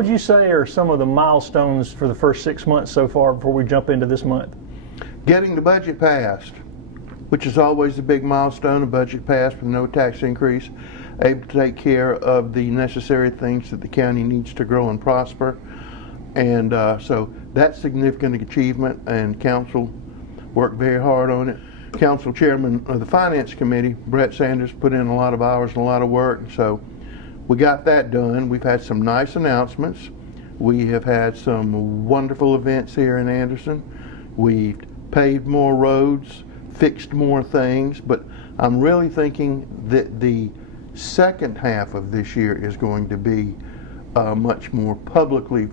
would you say are some of the milestones for the first 6 months so far before we jump into this month? Getting the budget passed, which is always a big milestone, a budget passed with no tax increase, able to take care of the necessary things that the county needs to grow and prosper. And so that's significant achievement, and council worked very hard on it. Council chairman of the finance committee, Brett Sanders, put in a lot of hours and a lot of work, so we got that done. We've had some nice announcements. We have had some wonderful events here in Anderson. We've paved more roads, fixed more things, but I'm really thinking that the second half of this year is going to be much more publicly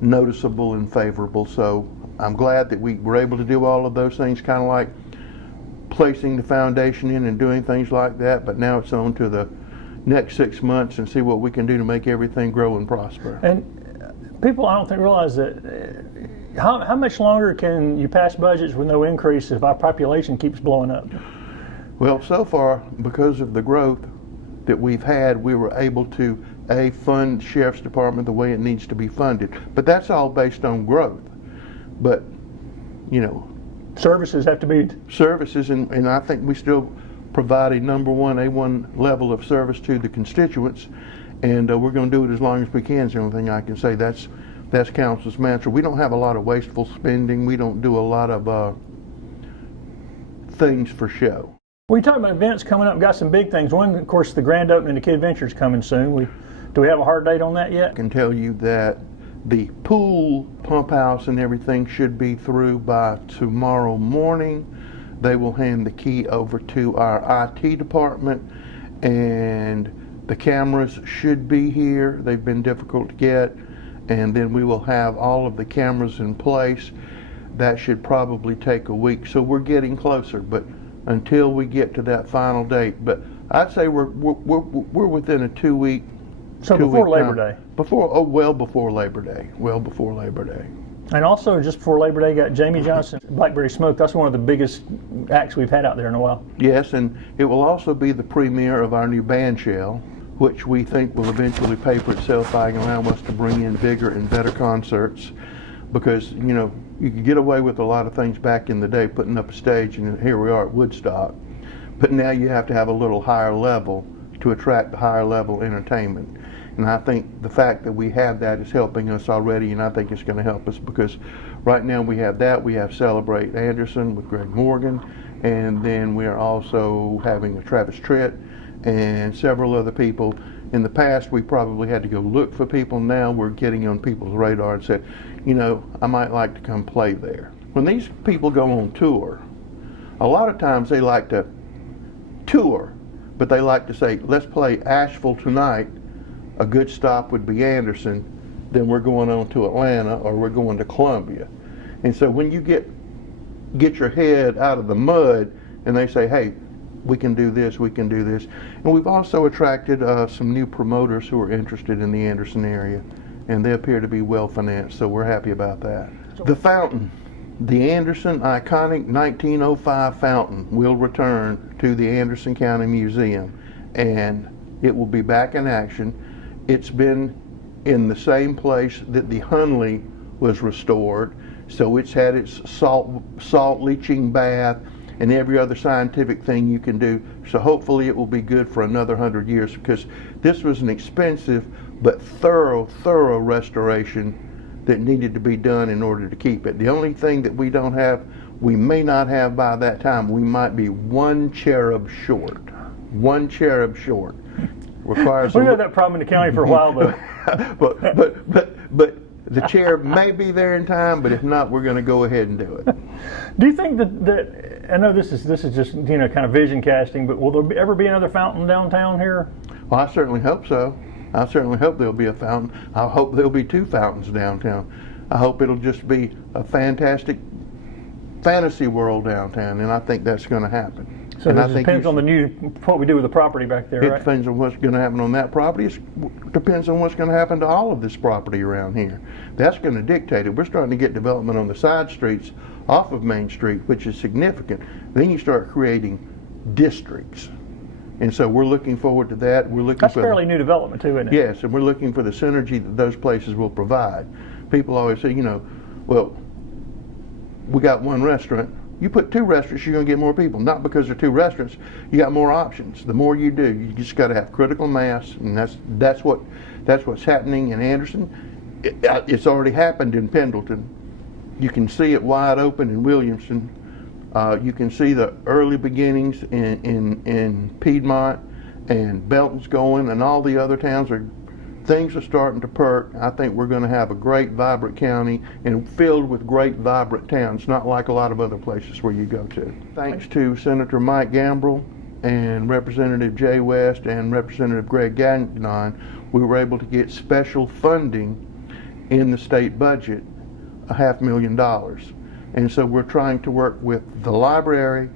noticeable and favorable. So I'm glad that we were able to do all of those things, kind of like placing the foundation in and doing things like that, but now it's on to the next 6 months and see what we can do to make everything grow and prosper. And people, I don't think, realize that how much longer can you pass budgets with no increase if our population keeps blowing up? Well, so far, because of the growth that we've had, we were able to fund the Sheriff's Department the way it needs to be funded. But that's all based on growth. But, you know, services have to be services, and I think we still provide a number one, A1 level of service to the constituents, and we're going to do it as long as we can. Is the only thing I can say. That's council's mantra. We don't have a lot of wasteful spending. We don't do a lot of things for show. We talked about events coming up. Got some big things. One, of course, the grand opening of Kidventures coming soon. Do we have a hard date on that yet? I can tell you that the pool pump house and everything should be through by tomorrow morning. They will hand the key over to our IT department, and the cameras should be here. They've been difficult to get, and then we will have all of the cameras in place. That should probably take a week, so we're getting closer, but until we get to that final date. But I'd say we're within a 2 week. So before Labor Day. Well before Labor Day. Well before Labor Day. And also, just before Labor Day, got Jamie Johnson, Blackberry Smoke. That's one of the biggest acts we've had out there in a while. Yes, and it will also be the premiere of our new band shell, which we think will eventually pay for itself by allowing us to bring in bigger and better concerts. Because, you know, you could get away with a lot of things back in the day, putting up a stage, and here we are at Woodstock. But now you have to have a little higher level to attract the higher level entertainment. And I think the fact that we have that is helping us already, and I think it's going to help us, because right now we have that. We have Celebrate Anderson with Greg Morgan, and then we are also having a Travis Tritt and several other people. In the past, we probably had to go look for people. Now we're getting on people's radar and say, you know, I might like to come play there. When these people go on tour, a lot of times they like to tour, but they like to say, let's play Asheville tonight. A good stop would be Anderson, then we're going on to Atlanta, or we're going to Columbia. And so when you get your head out of the mud and they say, hey, we can do this, we can do this. And we've also attracted some new promoters who are interested in the Anderson area, and they appear to be well financed, so we're happy about that. The fountain, the Anderson iconic 1905 fountain, will return to the Anderson County Museum, and it will be back in action. It's been in the same place that the Hunley was restored, so it's had its salt leaching bath and every other scientific thing you can do. So hopefully it will be good for another 100 years, because this was an expensive but thorough restoration that needed to be done in order to keep it. The only thing that we don't have, we may not have by that time, we might be one cherub short. One cherub short. Requires We've had that problem in the county for a while, though. but the chair may be there in time, but if not, we're going to go ahead and do it. Do you think that I know this is just, you know, kind of vision casting, but will there ever be another fountain downtown here? Well, I certainly hope so. I certainly hope there'll be a fountain. I hope there'll be 2 fountains downtown. I hope it'll just be a fantastic fantasy world downtown, and I think that's going to happen. So it depends on what we do with the property back there, right? It depends on what's going to happen on that property. It depends on what's going to happen to all of this property around here. That's going to dictate it. We're starting to get development on the side streets off of Main Street, which is significant. Then you start creating districts. And so we're looking forward to that. We're looking That's for fairly new development too, isn't it? Yes, and we're looking for the synergy that those places will provide. People always say, well, we got one restaurant. You put two restaurants, you're going to get more people. Not because they're two restaurants. You got more options. The more you do, you just got to have critical mass, and that's what's happening in Anderson. It's already happened in Pendleton. You can see it wide open in Williamson. You can see the early beginnings in Piedmont, and Belton's going, and all the other towns things are starting to perk. I think we're going to have a great, vibrant county and filled with great, vibrant towns, not like a lot of other places where you go to. Thanks to Senator Mike Gambrill and Representative Jay West and Representative Greg Gagnon, we were able to get special funding in the state budget, $500,000. And so we're trying to work with the library,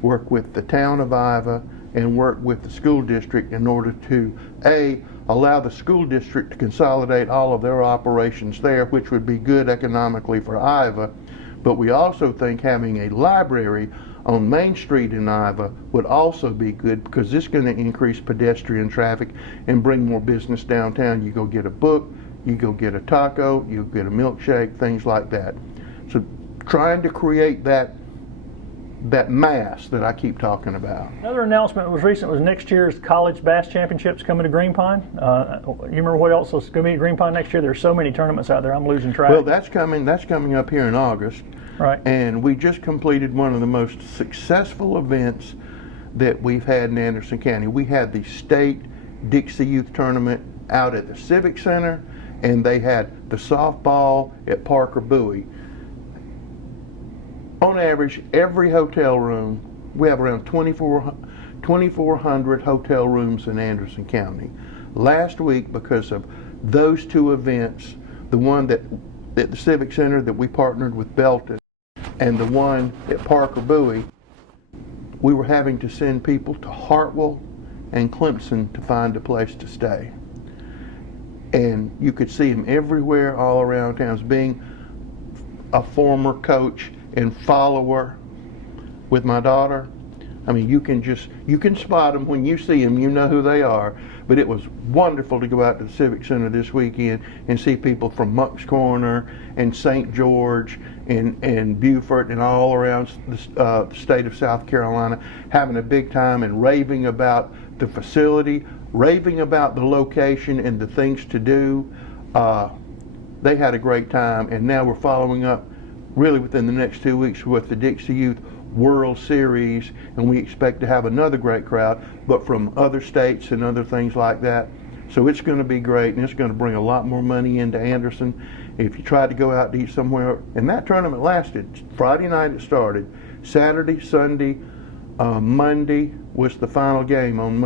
work with the town of Iva, and work with the school district in order to, allow the school district to consolidate all of their operations there, which would be good economically for Iva. But we also think having a library on Main Street in Iva would also be good, because it's going to increase pedestrian traffic and bring more business downtown. You go get a book, you go get a taco, you get a milkshake, things like that. So trying to create that mass that I keep talking about. Another announcement was recent was next year's college bass championships coming to Green Pine. You remember what else is going to be at Green Pine next year? There's so many tournaments out there, I'm losing track. Well, that's coming up here in August. Right. And we just completed one of the most successful events that we've had in Anderson County. We had the state Dixie Youth Tournament out at the Civic Center, and they had the softball at Parker Bowie. On average, every hotel room, we have around 2,400 hotel rooms in Anderson County. Last week, because of those two events, the one at the Civic Center that we partnered with Belton, and the one at Parker Bowie, we were having to send people to Hartwell and Clemson to find a place to stay. And you could see them everywhere, all around town. As being a former coach and follower with my daughter, I mean, you can spot them when you see them. You know who they are. But it was wonderful to go out to the Civic Center this weekend and see people from Moncks Corner and St. George and Beaufort and all around the state of South Carolina having a big time and raving about the facility, raving about the location and the things to do. They had a great time, and now we're following up really within the next 2 weeks with the Dixie Youth World Series, and we expect to have another great crowd, but from other states and other things like that. So it's going to be great, and it's going to bring a lot more money into Anderson. If you try to go out to eat somewhere, and that tournament lasted, Friday night it started, Saturday, Sunday, Monday was the final game on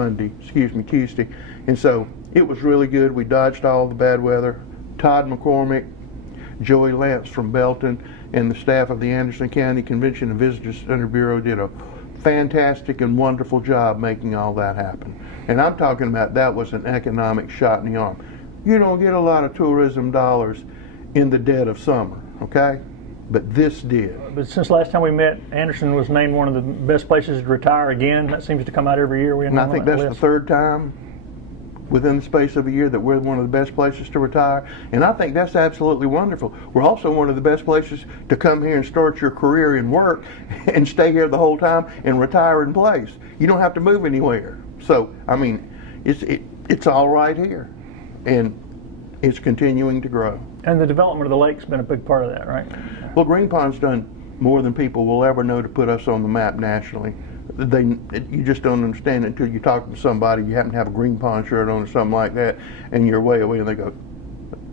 Tuesday. And so it was really good. We dodged all the bad weather. Todd McCormick, Joey Lance from Belton, and the staff of the Anderson County Convention and Visitor Center Bureau did a fantastic and wonderful job making all that happen. And I'm talking about that was an economic shot in the arm. You don't get a lot of tourism dollars in the dead of summer, okay? But this did. But since last time we met, Anderson was named one of the best places to retire again. That seems to come out every year. And I think that's the third time within the space of a year that we're one of the best places to retire. And I think that's absolutely wonderful. We're also one of the best places to come here and start your career and work and stay here the whole time and retire in place. You don't have to move anywhere. So, I mean, it's all right here. And it's continuing to grow. And the development of the lake's been a big part of that, right? Well, Green Pond's done more than people will ever know to put us on the map nationally. You just don't understand it until you talk to somebody, you happen to have a Green Pond shirt on or something like that, and you're way away, and they go,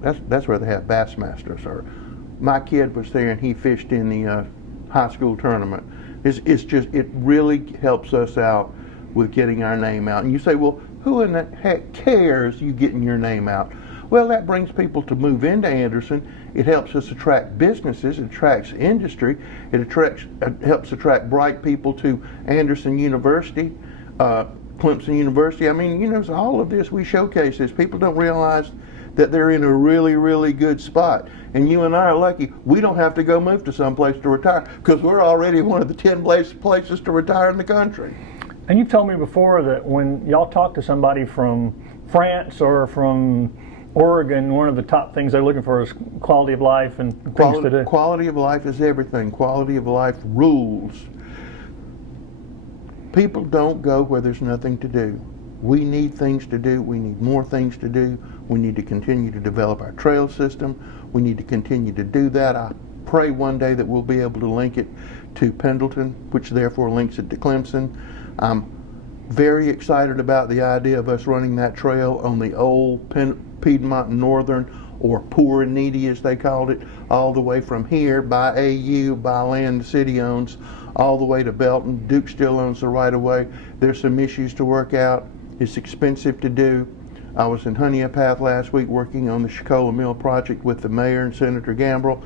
that's where they have Bassmasters. Or my kid was there and he fished in the high school tournament. It really helps us out with getting our name out. And you say, well, who in the heck cares you getting your name out? Well, that brings people to move into Anderson. It helps us attract businesses, it attracts industry, it helps attract bright people to Anderson University, Clemson University. I mean, so all of this we showcase this. People don't realize that they're in a really, really good spot. And you and I are lucky. We don't have to go move to some place to retire because we're already one of the 10 places to retire in the country. And you've told me before that when y'all talk to somebody from France or from Oregon, one of the top things they're looking for is quality of life and things to do. Quality of life is everything. Quality of life rules. People don't go where there's nothing to do. We need things to do. We need more things to do. We need to continue to develop our trail system. We need to continue to do that. I pray one day that we'll be able to link it to Pendleton, which therefore links it to Clemson. I'm very excited about the idea of us running that trail on the old Piedmont Northern, or Poor and Needy as they called it, all the way from here by AU, by land the city owns, all the way to Belton. Duke still owns the right of way. There's some issues to work out. It's expensive to do. I was in Honeypath last week working on the Chicola Mill project with the mayor and Senator Gambrell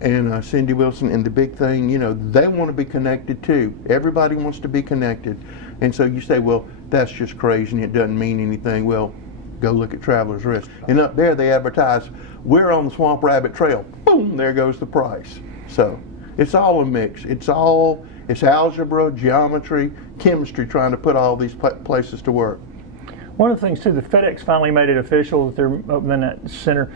and Cindy Wilson, and the big thing, you know, they want to be connected too. Everybody wants to be connected. And so you say, well, that's just crazy and it doesn't mean anything. Well, go look at Traveler's Rest. And up there they advertise, we're on the Swamp Rabbit Trail. Boom, there goes the price. So it's all a mix. It's algebra, geometry, chemistry, trying to put all these places to work. One of the things too, the FedEx finally made it official that they're opening that center.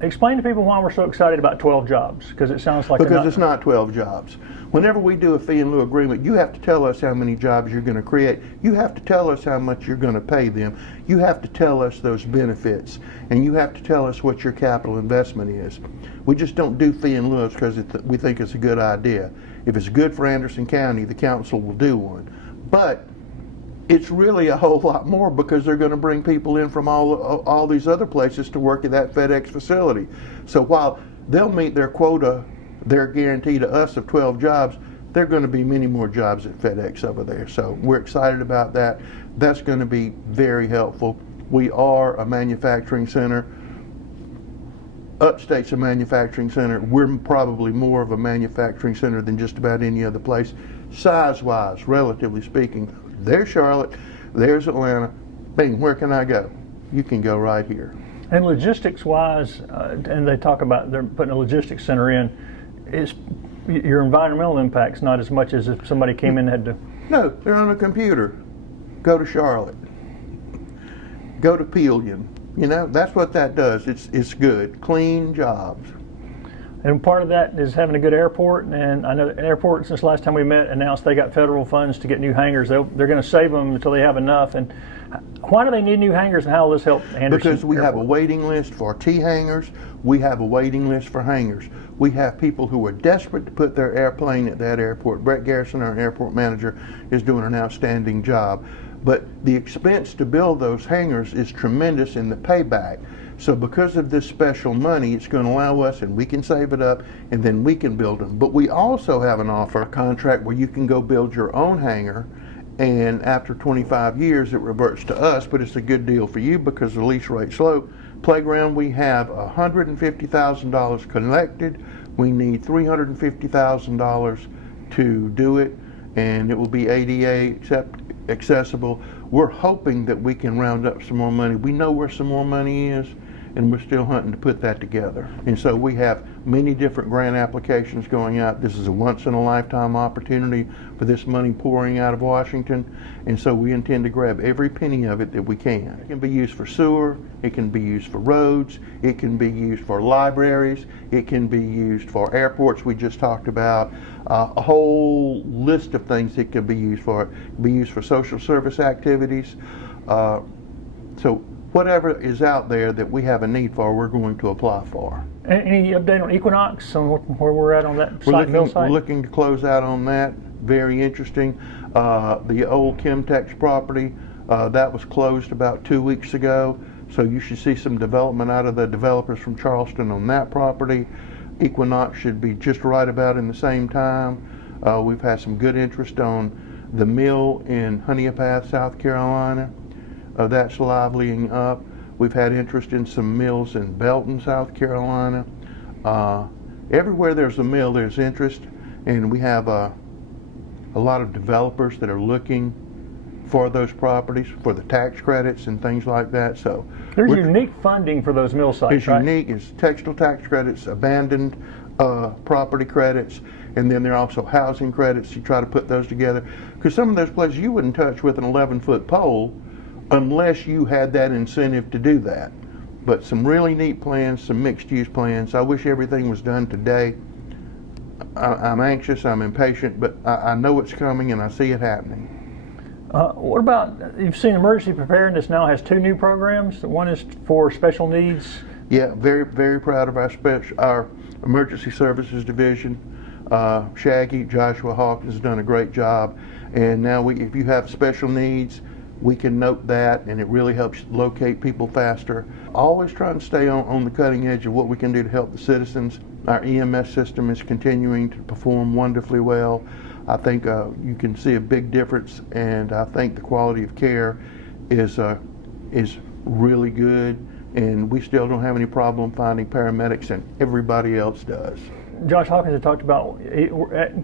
Explain to people why we're so excited about 12 jobs, because it sounds like because it's not 12 jobs. Whenever we do a fee in lieu agreement, you have to tell us how many jobs you're going to create. You have to tell us how much you're going to pay them. You have to tell us those benefits, and you have to tell us what your capital investment is. We just don't do fee in lieu because we think it's a good idea. If it's good for Anderson County, the council will do one. But it's really a whole lot more, because they're going to bring people in from all these other places to work at that FedEx facility. So while they'll meet their quota, their guarantee to us of 12 jobs, there are going to be many more jobs at FedEx over there. So we're excited about that. That's going to be very helpful. We are a manufacturing center. Upstate's a manufacturing center. We're probably more of a manufacturing center than just about any other place, size-wise, relatively speaking. There's Charlotte, there's Atlanta. Bing, where can I go? You can go right here. And logistics-wise, and they talk about they're putting a logistics center in, is your environmental impact's not as much as if somebody came in and had to... No, they're on a computer. Go to Charlotte. Go to Pelion. You know, that's what that does. It's good. Clean jobs. And part of that is having a good airport, and I know the airport, since last time we met, announced they got federal funds to get new hangars. They're going to save them until they have enough. And why do they need new hangars, and how will this help Anderson? Because we Airport? have a waiting list for T hangars. We have a waiting list for hangars. We have people who are desperate to put their airplane at that airport. Brett Garrison, our airport manager, is doing an outstanding job. But the expense to build those hangars is tremendous in the payback. So because of this special money, it's going to allow us, and we can save it up, and then we can build them. But we also have an offer, a contract where you can go build your own hangar, and after 25 years it reverts to us, but it's a good deal for you because the lease rate's low. Playground, we have $150,000 collected. We need $350,000 to do it, and it will be ADA accessible. We're hoping that we can round up some more money. We know where some more money is, and we're still hunting to put that together. And so we have many different grant applications going out. This is a once-in-a-lifetime opportunity for this money pouring out of Washington, and so we intend to grab every penny of it that we can. It can be used for sewer, it can be used for roads, it can be used for libraries, it can be used for airports we just talked about, a whole list of things it can be used for. It can be used for social service activities. So whatever is out there that we have a need for, we're going to apply for. Any update on Equinox, on where we're at on that mill site? We're looking to close out on that. Very interesting. The old Chemtex property, that was closed about 2 weeks ago. So you should see some development out of the developers from Charleston on that property. Equinox should be just right about in the same time. We've had some good interest on the mill in Honeypath, South Carolina. That's liveling up. We've had interest in some mills in Belton, South Carolina. Everywhere there's a mill, there's interest, and we have a lot of developers that are looking for those properties, for the tax credits and things like that. So there's unique funding for those mill sites, it's right? Unique. It's textile tax credits, abandoned property credits, and then there are also housing credits. You try to put those together, because some of those places you wouldn't touch with an 11-foot pole unless you had that incentive to do that. But some really neat plans, some mixed-use plans. I wish everything was done today. I'm anxious, I'm impatient, but I know it's coming and I see it happening. What about, you've seen emergency preparedness now has 2 new programs. One is for special needs. Yeah, very, very proud of our emergency services division. Shaggy, Joshua Hawkins has done a great job. And now if you have special needs, we can note that, and it really helps locate people faster. Always trying to stay on the cutting edge of what we can do to help the citizens. Our EMS system is continuing to perform wonderfully well. I think you can see a big difference, and I think the quality of care is really good, and we still don't have any problem finding paramedics, and everybody else does. Josh Hawkins had talked about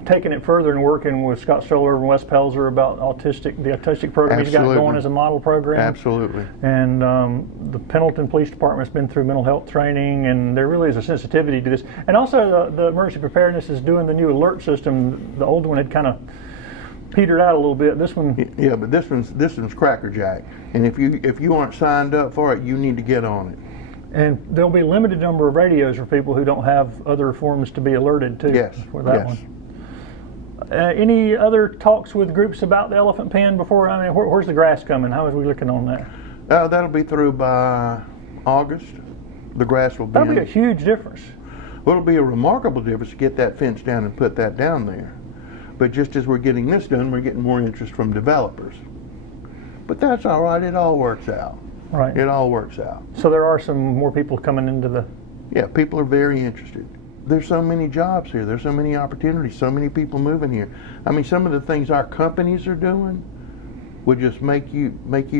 taking it further and working with Scott Stoller and Wes Pelzer about the autistic program he's got going as a model program. Absolutely. And the Pendleton Police Department's been through mental health training, and there really is a sensitivity to this. And also the emergency preparedness is doing the new alert system. The old one had kind of petered out a little bit. This one, yeah, but this one's crackerjack. And if you aren't signed up for it, you need to get on it. And there'll be a limited number of radios for people who don't have other forms to be alerted to. Yes. For that yes. one. Any other talks with groups about the elephant pen before? I mean, where's the grass coming? How are we looking on that? That'll be through by August. The grass will be. That'll be a huge difference. Well, it'll be a remarkable difference to get that fence down and put that down there. But just as we're getting this done, we're getting more interest from developers. But that's all right. It all works out. Right. It all works out. So there are some more people coming into the... Yeah, people are very interested. There's so many jobs here. There's so many opportunities, so many people moving here. I mean, some of the things our companies are doing would just make you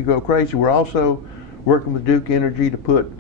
go crazy. We're also working with Duke Energy to put,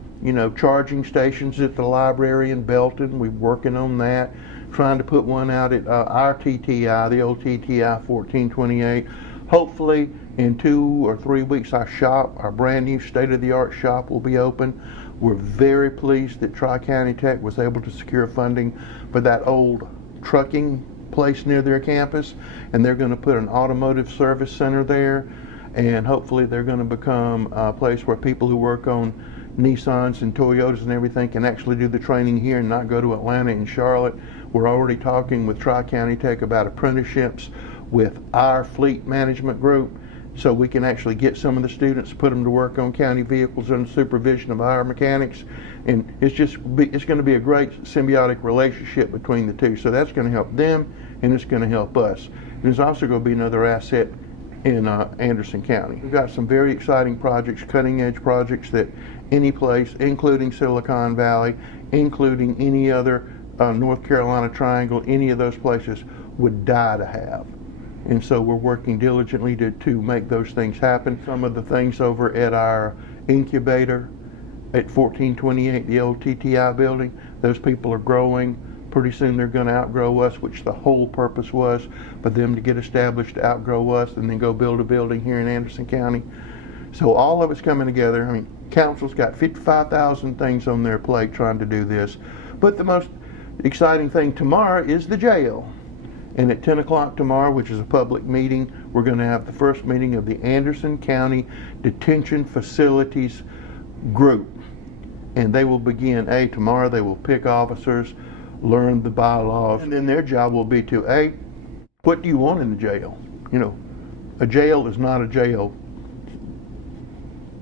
charging stations at the library in Belton. We're working on that. Trying to put one out at our TTI, the old TTI 1428. Hopefully, in 2 or 3 weeks, our brand new state-of-the-art shop will be open. We're very pleased that Tri-County Tech was able to secure funding for that old trucking place near their campus, and they're going to put an automotive service center there, and hopefully they're going to become a place where people who work on Nissans and Toyotas and everything can actually do the training here and not go to Atlanta and Charlotte. We're already talking with Tri-County Tech about apprenticeships with our fleet management group, so we can actually get some of the students, put them to work on county vehicles under supervision of our mechanics, and it's going to be a great symbiotic relationship between the two. So that's going to help them, and it's going to help us. And it's also going to be another asset in Anderson County. We've got some very exciting projects, cutting-edge projects that any place, including Silicon Valley, including any other North Carolina Triangle, any of those places would die to have. And so we're working diligently to make those things happen. Some of the things over at our incubator at 1428, the old TTI building, those people are growing. Pretty soon they're going to outgrow us, which the whole purpose was for them to get established, to outgrow us, and then go build a building here in Anderson County. So all of it's coming together. I mean, council's got 55,000 things on their plate trying to do this. But the most exciting thing tomorrow is the jail. And at 10 o'clock tomorrow, which is a public meeting, we're going to have the first meeting of the Anderson County Detention Facilities Group. And they will begin, tomorrow they will pick officers, learn the bylaws, and then their job will be to, what do you want in the jail? A jail is not a jail.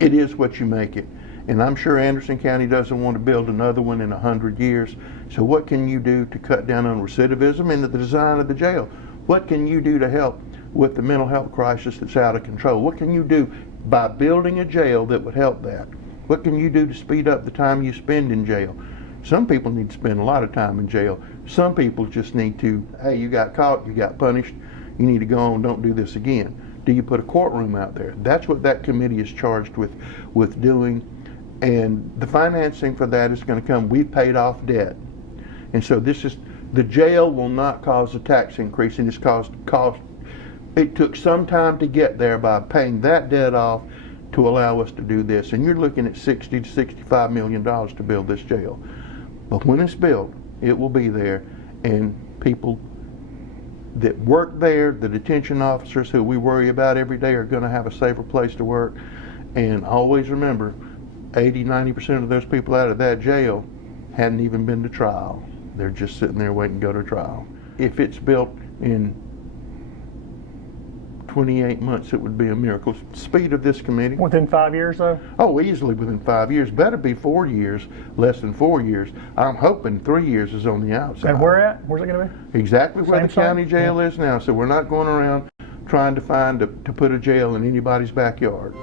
It is what you make it. And I'm sure Anderson County doesn't want to build another one in 100 years. So what can you do to cut down on recidivism and the design of the jail? What can you do to help with the mental health crisis that's out of control? What can you do by building a jail that would help that? What can you do to speed up the time you spend in jail? Some people need to spend a lot of time in jail. Some people just need to, you got caught, you got punished, you need to go on, don't do this again. Do you put a courtroom out there? That's what that committee is charged with doing. And the financing for that is going to come. We've paid off debt. And so the jail will not cause a tax increase, and it's cost. It took some time to get there by paying that debt off to allow us to do this. And you're looking at $60 to $65 million to build this jail. But when it's built, It will be there, and people that work there, the detention officers who we worry about every day, are going to have a safer place to work. And always remember, 80–90% of those people out of that jail hadn't even been to trial. They're just sitting there waiting to go to trial. If it's built in 28 months, it would be a miracle. Speed of this committee. Within 5 years, though? Oh, easily within 5 years. Better be 4 years, less than 4 years. I'm hoping 3 years is on the outside. And where at? Where's it going to be? Exactly where Same the county site? jail is now. So we're not going around trying to find to put a jail in anybody's backyard.